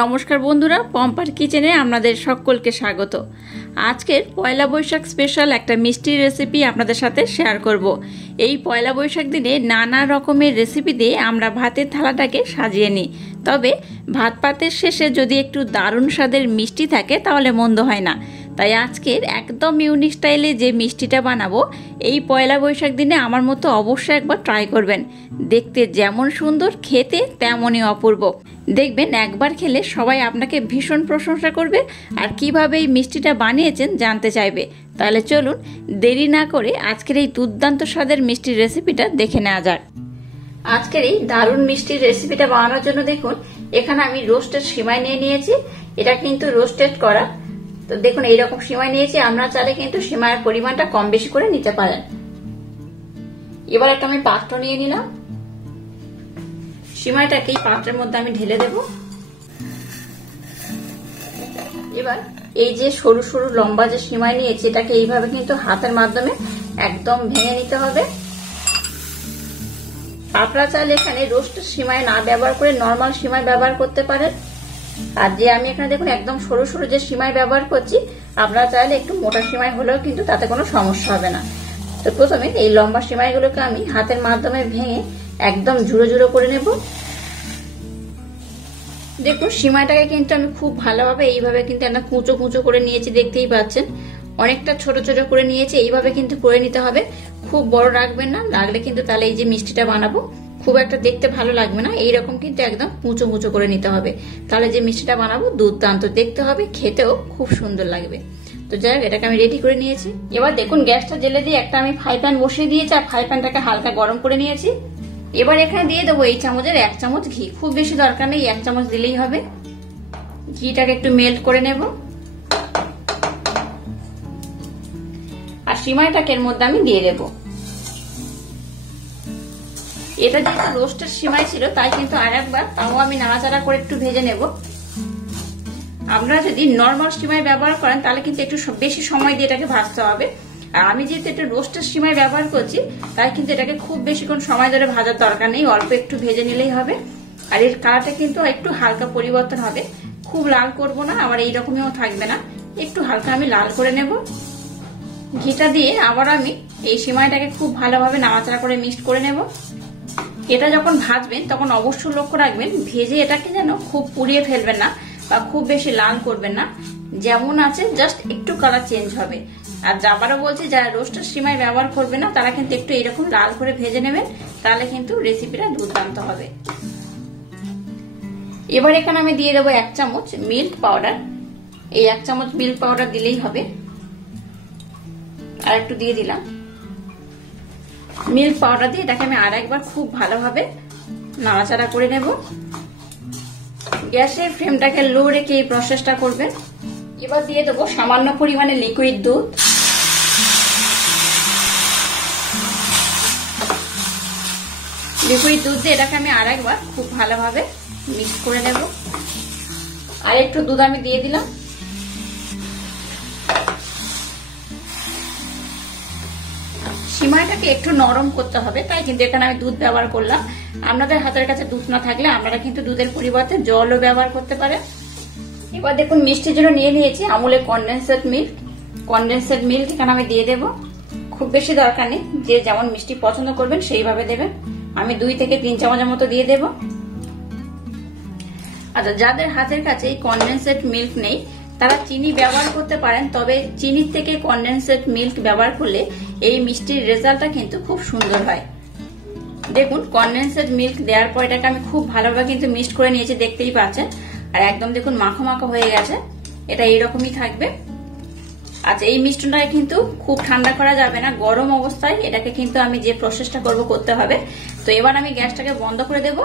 নমস্কার বন্ধুরা, পম্পার কিচেনে আপনাদের সকলকে স্বাগত। আজকের পয়লা বৈশাখ স্পেশাল একটা মিষ্টির রেসিপি আপনাদের সাথে শেয়ার করব। এই পয়লা বৈশাখ দিনে নানা রকমের রেসিপি দিয়ে আমরা ভাতের থালাটাকে সাজিয়ে নিই, তবে ভাত পাতের শেষে যদি একটু দারুণ স্বাদের মিষ্টি থাকে তাহলে মন্দ হয় না। তাই আজকের একদম ইউনিক স্টাইলে যে মিষ্টিটা বানাবো এই পয়লা বৈশাখ দিনে আমার মতো অবশ্যই একবার ট্রাই করবেন। দেখতে যেমন সুন্দর, খেতে তেমনই অপূর্ব। দেখবেন একবার খেলে সবাই আপনাকে ভীষণ প্রশংসা করবে আর কিভাবে এই মিষ্টিটা বানিয়েছেন জানতে চাইবে। তাহলে চলুন দেরি না করে আজকের এই দুর্দান্ত স্বাদের মিষ্টির রেসিপিটা দেখে নেওয়া যাক। আজকের এই দারুণ মিষ্টির রেসিপিটা বানানোর জন্য দেখুন এখানে আমি রোস্টেড সিমাই নিয়ে নিয়েছি। এটা কিন্তু রোস্টেড করা, তো দেখুন এইরকম সিমাই নিয়েছি। আপনারা চাইলে কিন্তু সিমাইয়ের পরিমাণটা কম বেশি করে নিতে পারেন। এবার একটা আমি পাত্র নিয়ে নিলাম, সিমাইটাকে এই পাত্রের মধ্যে আমি ঢেলে দেব। এবার এই যে সরু সরু লম্বা যে সিমাই নিয়েছি এটাকে এইভাবে কিন্তু হাতের মাধ্যমে একদম ভেঙে নিতে হবে। আপনারা চাইলে এখানে রোস্টেড সিমাই না ব্যবহার করে নর্মাল সিমাই ব্যবহার করতে পারেন। আর যে আমি এখানে দেখুন একদম সরু সরু যে সিমাই ব্যবহার করছি, আপনারা চাইলে একটু মোটা সিমাই হলেও কিন্তু তাতে কোনো সমস্যা হবে না। তো প্রথমে এই লম্বা সিমাইগুলোকে আমি হাতের মাধ্যমে ভেঙে একদম ঝুড়ো ঝুড়ো করে নেব। দেখুন সিমাইটাকে কিন্তু আমি খুব ভালোভাবে এইভাবে কিন্তু একটা কুঁচো কুঁচো করে নিয়েছি, দেখতেই পাচ্ছেন। অনেকটা ছোট ছোট করে নিয়েছি, এইভাবে কিন্তু করে নিতে হবে। খুব বড় রাখবেন না, রাখলে কিন্তু তাহলে এই যে মিষ্টিটা বানাবো খুব একটা দেখতে ভালো লাগবে না। এইরকম কিন্তু একদম কুঁচো কুঁচো করে নিতে হবে, তাহলে যে মিষ্টিটা বানাবো দুর্দান্ত দেখতে হবে, খেতেও খুব সুন্দর লাগবে। তো যাই হোক, এটাকে আমি রেডি করে নিয়েছি। এবার দেখুন গ্যাসটা জেলে দিয়ে একটা আমি ফ্রাই প্যান বসিয়ে দিয়েছি আর ফ্রাই প্যানটাকে হালকা গরম করে নিয়েছি। এবার এখানে দিয়ে দেবো এই চামচের 1 চামচ ঘি, খুব বেশি দরকার নেই, 1 চামচ দিলেই হবে। ঘিটাকে একটু মেল্ট করে নেব আর সিমাইটাকে এর মধ্যে আমি দিয়ে দেব। এটা যেহেতু রোস্টেড সিমাই ছিল তাই কিন্তু আর একবার তাও আমি নাড়াচাড়া করে একটু ভেজে নেব। আপনারা যদি নর্মাল সিমাই ব্যবহার করেন তাহলে কিন্তু একটু বেশি সময় দিয়ে এটাকে ভাজতে হবে। আর আমি যেহেতু এটা রোস্টেড সিমাই ব্যবহার করছি তাই কিন্তু এটাকে খুব বেশিক্ষণ সময় ধরে ভাজার দরকার নেই, অল্প একটু ভেজে নিলেই হবে। আর এর কালারটা কিন্তু একটু হালকা পরিবর্তন হবে, খুব লাল করব না, আবার এইরকমও থাকবে না, একটু হালকা আমি লাল করে নেব। ঘিটা দিয়ে আবার আমি এই সিমাইটাকে খুব ভালোভাবে নাড়াচাড়া করে মিক্সড করে নেব। এটা যখন ভাজবেন তখন অবশ্যই লক্ষ্য রাখবেন ভেজে এটাকে যেন খুব পুড়িয়ে ফেলবেন না বা খুব বেশি লাল করবেন না, যেমন আছে জাস্ট একটু কালার চেঞ্জ হবে। আর আবারও বলছি, যারা রোস্টেড সিমাই ব্যবহার করবে না তারা কিন্তু একটু এরকম লাল করে ভেজে নেবেন, তাহলে কিন্তু রেসিপিটা দুর্দান্ত হবে। এবার এখানে আমি দিয়ে দেবো 1 চামচ মিল্ক পাউডার। এই 1 চামচ মিল্ক পাউডার দিলেই হবে। আর একটু দিয়ে দিলাম মিল্ক পাউডার দিয়ে এটাকে আমি আর একবার খুব ভালোভাবে নাড়াচাড়া করে নেব। গ্যাসের ফ্লেমটাকে লো রেখে এই প্রসেসটা করবেন। এবার দিয়ে দেবো সামান্য পরিমাণে লিকুইড দুধ। লিকুইড দুধ দিয়ে এটাকে আমি আর একবার খুব ভালোভাবে মিক্স করে নেব। আর একটু দুধ আমি দিয়ে দিলাম। সিমাইটাকে একটু নরম করতে হবে, তাই কিন্তু এখানে আমি দুধ ব্যবহার করলাম। আপনাদের হাতের কাছে দুধ না থাকলে আপনারা কিন্তু দুধের পরিবর্তে জলও ব্যবহার করতে পারেন। এবার দেখুন মিষ্টির জন্য নিয়ে নিয়েছি আমুলের কনডেন্সেড মিল্ক। কনডেন্সেড মিল্ক এখানে আমি দিয়ে দেব, খুব বেশি দরকার নেই, যে যেমন মিষ্টি পছন্দ করবেন সেইভাবে দেবেন। আমি 2 থেকে 3 চামচের মতো দিয়ে দেব। আচ্ছা, যাদের হাতের কাছে এই কনডেন্সেড মিল্ক নেই তারা চিনি ব্যবহার করতে পারেন, তবে চিনির থেকে কনডেন্সেড মিল্ক ব্যবহার করলে এই মিষ্টির রেজাল্টটা কিন্তু খুব সুন্দর হয়। দেখুন কনডেন্সেড মিল্ক দেওয়ার পর এটাকে আমি খুব ভালোভাবে কিন্তু মিক্সড করে নিয়েছি, দেখতেই পাচ্ছেন। আর একদম দেখুন মাখো মাখো হয়ে গেছে, এটা এইরকমই থাকবে। আচ্ছা, এই মিষ্টনটাকে কিন্তু খুব ঠান্ডা করা যাবে না, গরম অবস্থায় এটাকে কিন্তু আমি যে প্রসেসটা করতে হবে। তো এবার আমি গ্যাসটাকে বন্ধ করে দেব।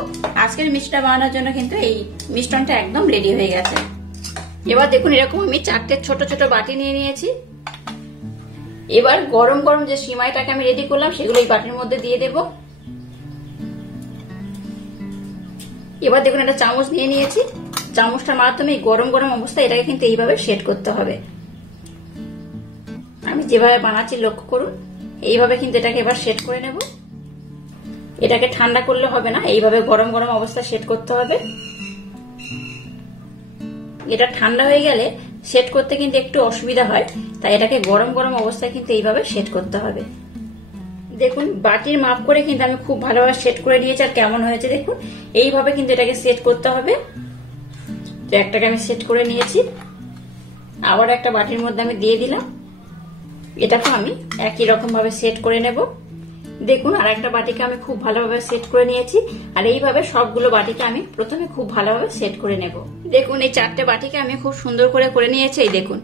আজকের মিষ্টিটা বানানোর জন্য কিন্তু এই মিষ্টনটা একদম রেডি হয়ে গেছে। এবার দেখুন এরকম আমি 4টে ছোট ছোট বাটি নিয়ে নিয়েছি। এবার গরম গরম যে সিমাইটাকে আমি রেডি করলাম সেগুলো এই বাটির মধ্যে দিয়ে দেব। এবার দেখুন একটা চামচ নিয়ে নিয়েছি, চামচটার মাধ্যমে গরম গরম অবস্থায় এটাকে কিন্তু এইভাবে সেট করতে হবে। আমি যেভাবে বানাচ্ছি লক্ষ্য করুন, এইভাবে কিন্তু এটাকে এবার সেট করে নেব। এটাকে ঠান্ডা করলে হবে না, এইভাবে গরম গরম অবস্থায় সেট করতে হবে। এটা ঠান্ডা হয়ে গেলে সেট করতে কিন্তু একটু অসুবিধা হয়, তাই এটাকে গরম গরম অবস্থায় কিন্তু এইভাবে সেট করতে হবে। দেখুন বাটির মাপ করে কিন্তু আমি খুব ভালোভাবে সেট করে নিয়েছি। আর কেমন হয়েছে দেখুন, এইভাবে কিন্তু এটাকে সেট করতে হবে। তো একটাকে আমি সেট করে নিয়েছি, আবার একটা বাটির মধ্যে আমি দিয়ে দিলাম। এটাকে আমি একই রকম ভাবে সেট করে নেব। দেখুন আর একটা বাটিকে আমি খুব ভালোভাবে সেট করে নিয়েছি। আর এইভাবে সবগুলো বাটিকে আমি প্রথমে খুব ভালোভাবে সেট করে নেব। দেখুন এই 4টে বাটিকে আমি খুব সুন্দর করে নিয়েছি। এই দেখুন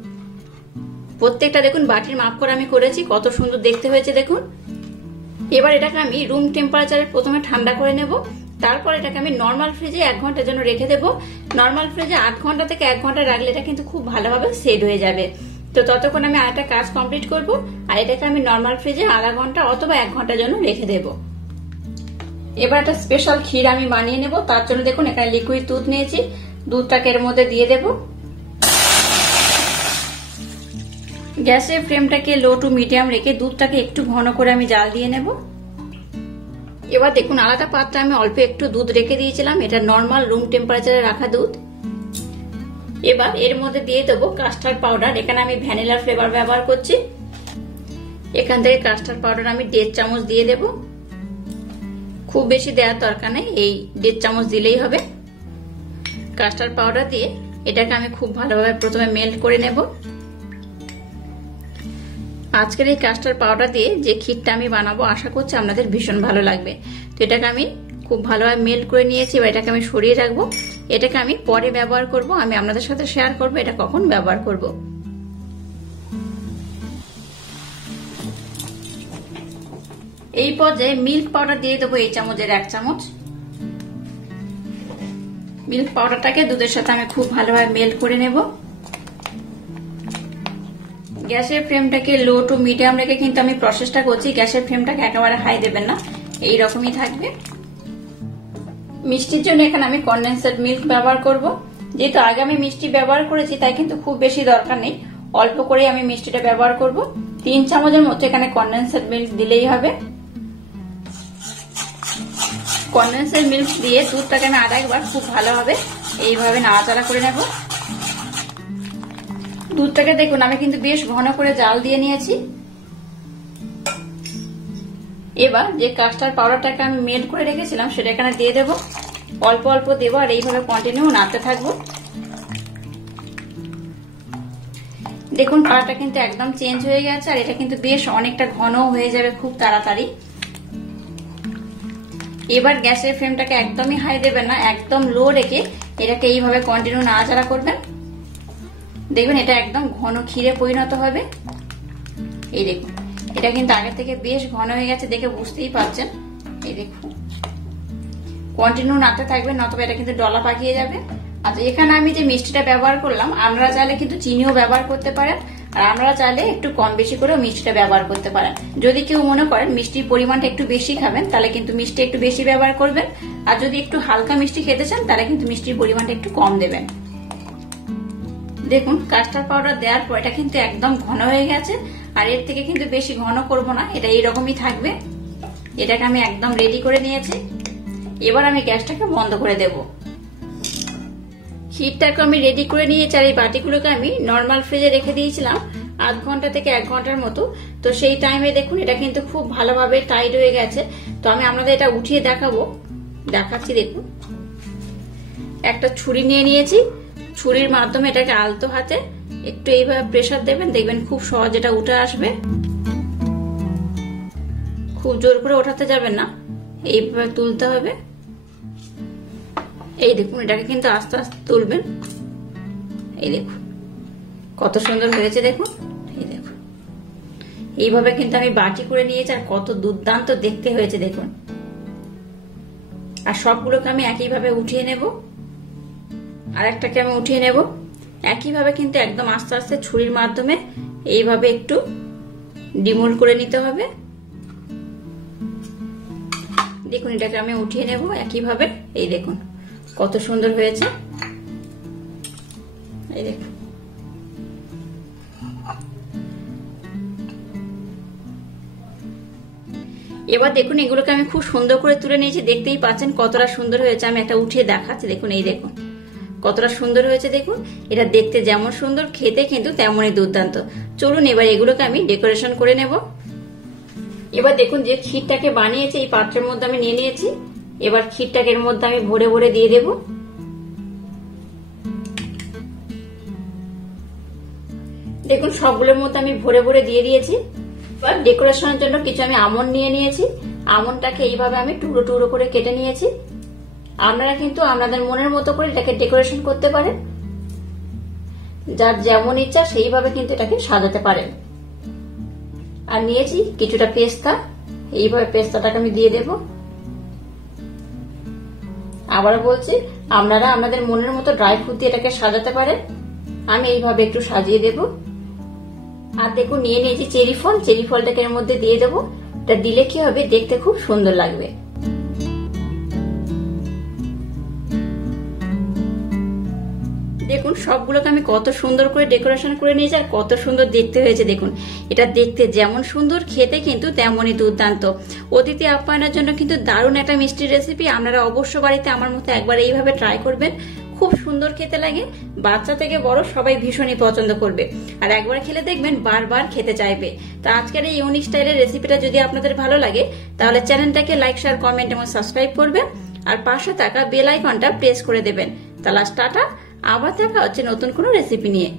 প্রত্যেকটা দেখুন বাটির মাপ করে আমি করেছি, কত সুন্দর দেখতে হয়েছে দেখুন। এবার এটাকে আমি রুম টেম্পারেচারে প্রথমে ঠান্ডা করে নেব, তারপর এটাকে আমি নর্মাল ফ্রিজে 1 ঘন্টার জন্য রেখে দেবো। নর্মাল ফ্রিজে 8 ঘন্টা থেকে 1 ঘন্টা রাখলে এটা কিন্তু খুব ভালোভাবে সেট হয়ে যাবে। তো ততক্ষণ আমি আরেকটা কাজ কমপ্লিট করব, আর এটাকে আমি নর্মাল ফ্রিজে আধা ঘন্টা অথবা 1 ঘন্টার জন্য রেখে দেব। এবার একটা স্পেশাল ক্ষীর আমি বানিয়ে নেব। তার জন্য দেখুন এখানে লিকুইড দুধ নিয়েছি, দুধটাকে এর মধ্যে দিয়ে দেব। গ্যাসের ফ্লেমটাকে লো টু মিডিয়াম রেখে দুধটাকে একটু ঘন করে আমি জাল দিয়ে নেব। এবার দেখুন আলাদা পাত্রে আমি অল্প একটু দুধ রেখে দিয়েছিলাম, এটা নর্মাল রুম টেম্পারেচারে রাখা দুধ। এবার এর মধ্যে দিয়ে দেবো কাস্টার্ড পাউডার। এখানে আমি ভ্যানিলা ফ্লেভার ব্যবহার করছি। এখান থেকে কাস্টার্ড পাউডার আমি 1.5 চামচ দিয়ে দেব। খুব বেশি দেওয়ার দরকার নেই, এই 1.5 চামচ দিলেই হবে। কাস্টার্ড পাউডার দিয়ে এটাকে আমি খুব ভালোভাবে প্রথমে মেল্ট করে নেব। আজকের এই কাস্টার্ড পাউডার দিয়ে যে ক্ষীরটা আমি বানাবো আশা করছি আপনাদের ভীষণ ভালো লাগবে। তো এটাকে আমি খুব ভালোভাবে মেল্ট করে নিয়েছি। এবার এটাকে আমি সরিয়ে রাখবো। এটাকে আমি পরে ব্যবহার করব, আমি আপনাদের সাথে শেয়ার করব এটা কখন ব্যবহার করব। এই পর্যায়ে মিল্ক পাউডার দিয়ে দেবো এই চামচের 1 চামচ। মিল্ক পাউডারটাকে দুধের সাথে আমি খুব ভালোভাবে মেল্ট করে নেব। গ্যাসের ফ্লেমটাকে লো টু মিডিয়াম রেখে কিন্তু আমি প্রসেসটা করছি। গ্যাসের ফ্লেমটাকে একেবারে হাই দেবেন না, এই রকমই থাকবে। মিষ্টির জন্য এখানে আমি কনডেন্সড মিল্ক ব্যবহার করব। যেহেতু আগে আমি মিষ্টি ব্যবহার করেছি তাই কিন্তু খুব বেশি দরকার নেই, অল্প করে আমি মিষ্টিটা ব্যবহার করব। 3 চামচের মতো এখানে কনডেন্সড মিল্ক দিলেই হবে। কনডেন্সড মিল্ক দিয়ে দুধটাকে আমি আরেকবার খুব ভালোভাবে এইভাবে নাড়াচাড়া করে নেব। দুধটাকে দেখুন আমি কিন্তু বেশ ঘন করে জাল দিয়ে নিয়েছি। এবার যে কাস্টার্ড পাউডারটাকে আমি মেল্ট করে রেখেছিলাম সেটা এখানে দিয়ে দেব। অল্প অল্প দেব আর এইভাবে কন্টিনিউ নাড়তে থাকবো। দেখুন কালারটা কিন্তু একদম চেঞ্জ হয়ে গেছে, আর এটা কিন্তু বেশ অনেকটা ঘন হয়ে যাবে খুব তাড়াতাড়ি। এবার গ্যাসের ফ্লেমটাকে একদমই হাই দেবেন না, একদম লো রেখে এটাকে এইভাবে কন্টিনিউ নাড়াচাড়া করবেন। দেখবেন এটা একদম ঘন ক্ষীরে পরিণত হবে। এই দেখুন এটা কিন্তু আগে থেকে বেশ ঘন হয়ে গেছে, দেখে বুঝতেই পারছেন। এই দেখুন কন্টিনিউ নাড়তে থাকবেন, নতবা এটা কিন্তু ডলা পাকিয়ে যাবে। আচ্ছা এখানে আমি যে মিষ্টিটা ব্যবহার করলাম, আপনারা চাইলে কিন্তু চিনিও ব্যবহার করতে পারেন, আর আমরা চাইলে একটু কম বেশি করে মিষ্টিটা ব্যবহার করতে পারেন। যদি কেউ মনে করেন মিষ্টির পরিমাণটা একটু বেশি খাবেন তাহলে কিন্তু মিষ্টি একটু বেশি ব্যবহার করবেন, আর যদি একটু হালকা মিষ্টি খেতে চান তাহলে কিন্তু মিষ্টির পরিমাণটা একটু কম দেবেন। দেখুন কাস্টার্ড পাউডার দেওয়ার পর এটা কিন্তু একদম ঘন হয়ে গেছে, আর এর থেকে কিন্তু বেশি ঘন করব না, এটা এইরকমই থাকবে। এটাকে আমি একদম রেডি করে নিয়েছি। এবার আমি গ্যাসটাকে বন্ধ করে দেব। ক্ষীরটাকে আমি রেডি করে নিয়েছি, আর এই বাটিগুলোকে আমি নর্মাল ফ্রিজে রেখে দিয়েছিলাম 8 ঘন্টা থেকে 1 ঘন্টার মতো। তো সেই টাইমে দেখুন এটা কিন্তু খুব ভালোভাবে টাইট হয়ে গেছে। তো আমি আপনাদের এটা উঠিয়ে দেখাচ্ছি। দেখুন একটা ছুরি নিয়ে নিয়েছি, ছুরির মাধ্যমে এটাকে আলতো হাতে একটু এইভাবে প্রেসার দেবেন, দেখবেন খুব সহজ এটা উঠে আসবে। খুব জোর করে ওঠাতে যাবেন না, এইভাবে তুলতে হবে। এই দেখুন এটাকে কিন্তু আস্তে আস্তে তুলবেন। এই দেখুন কত সুন্দর হয়েছে দেখুন। এই দেখুন এইভাবে কিন্তু আমি বাটি করে নিয়েছি, আর কত দুর্দান্ত দেখতে হয়েছে দেখুন। আর সবগুলোকে আমি একইভাবে উঠিয়ে নেব। আর একটাকে আমি উঠিয়ে নেব। একইভাবে কিন্তু একদম আস্তে আস্তে ছুরির মাধ্যমে এইভাবে একটু ডিমোল্ড করে নিতে হবে। দেখুন এটাকে আমি উঠিয়ে নেব একইভাবে। এই দেখুন কত সুন্দর হয়েছে। এই দেখুন এবার দেখুন এগুলোকে আমি খুব সুন্দর করে তুলে নিয়েছি, দেখতেই পাচ্ছেন কতটা সুন্দর হয়েছে। আমি একটা উঠিয়ে দেখাচ্ছি। দেখুন এই দেখুন কতটা সুন্দর হয়েছে দেখুন। এটা দেখতে যেমন সুন্দর, খেতে কিন্তু তেমনই দুর্দান্ত। চলুন এবার এগুলোকে আমি ডেকোরেশন করে নেব। এবার দেখুন যে ক্ষীরটাকে বানিয়েছি এই পাত্রের মধ্যে আমি নিয়ে নিয়েছি। এবার ক্ষীরটাকে এর মধ্যে আমি ভরে ভরে দিয়ে দেব। দেখুন সবগুলোর মধ্যে আমি ভরে ভরে দিয়ে দিয়েছি। এবার ডেকোরেশনের জন্য কিছু আমি আমন্ড নিয়ে নিয়েছি। আমন্ডটাকে এইভাবে আমি টুকরো টুকরো করে কেটে নিয়েছি। আপনারা কিন্তু আপনাদের মনের মতো করে এটাকে ডেকোরেশন করতে পারেন, যার যেমন ইচ্ছা সেইভাবে কিন্তু এটাকে সাজাতে পারেন। আর নিয়েছি কিছুটা পেস্তা, এইভাবে পেস্তাটাকে আমি দিয়ে দেব। আবারও বলছি, আপনারা আপনাদের মনের মতো ড্রাই ফ্রুট দিয়ে এটাকে সাজাতে পারেন। আমি এইভাবে একটু সাজিয়ে দেব। আর দেখুন নিয়ে নিয়েছি চেরি ফল, চেরি ফলটাকে এর মধ্যে দিয়ে দেবো। এটা দিলে কি হবে, দেখতে খুব সুন্দর লাগবে। দেখুন সবগুলোকে আমি কত সুন্দর করে ডেকোরেশন করে নিয়েছি আর কত সুন্দর দেখতে হয়েছে দেখুন। এটা দেখতে যেমন সুন্দর, খেতে কিন্তু তেমনই দুর্দান্ত। অতিথি আপ্যায়নের জন্য কিন্তু দারুণ একটা মিষ্টির রেসিপি। আপনারা অবশ্য বাড়িতে আমার মতো একবার এইভাবে ট্রাই করবেন। খুব সুন্দর খেতে লাগে, বাচ্চা থেকে বড় সবাই ভীষণই পছন্দ করবে। আর একবার খেলে দেখবেন বারবার খেতে চাইবে। তো আজকের এই ইউনিক স্টাইলের রেসিপিটা যদি আপনাদের ভালো লাগে তাহলে চ্যানেলটাকে লাইক, শেয়ার, কমেন্ট এবং সাবস্ক্রাইব করবেন। আর পাশে থাকা বেল আইকনটা প্রেস করে দেবেন। তাহলে টাটা, আবার দেখা হচ্ছে নতুন কোনো রেসিপি নিয়ে।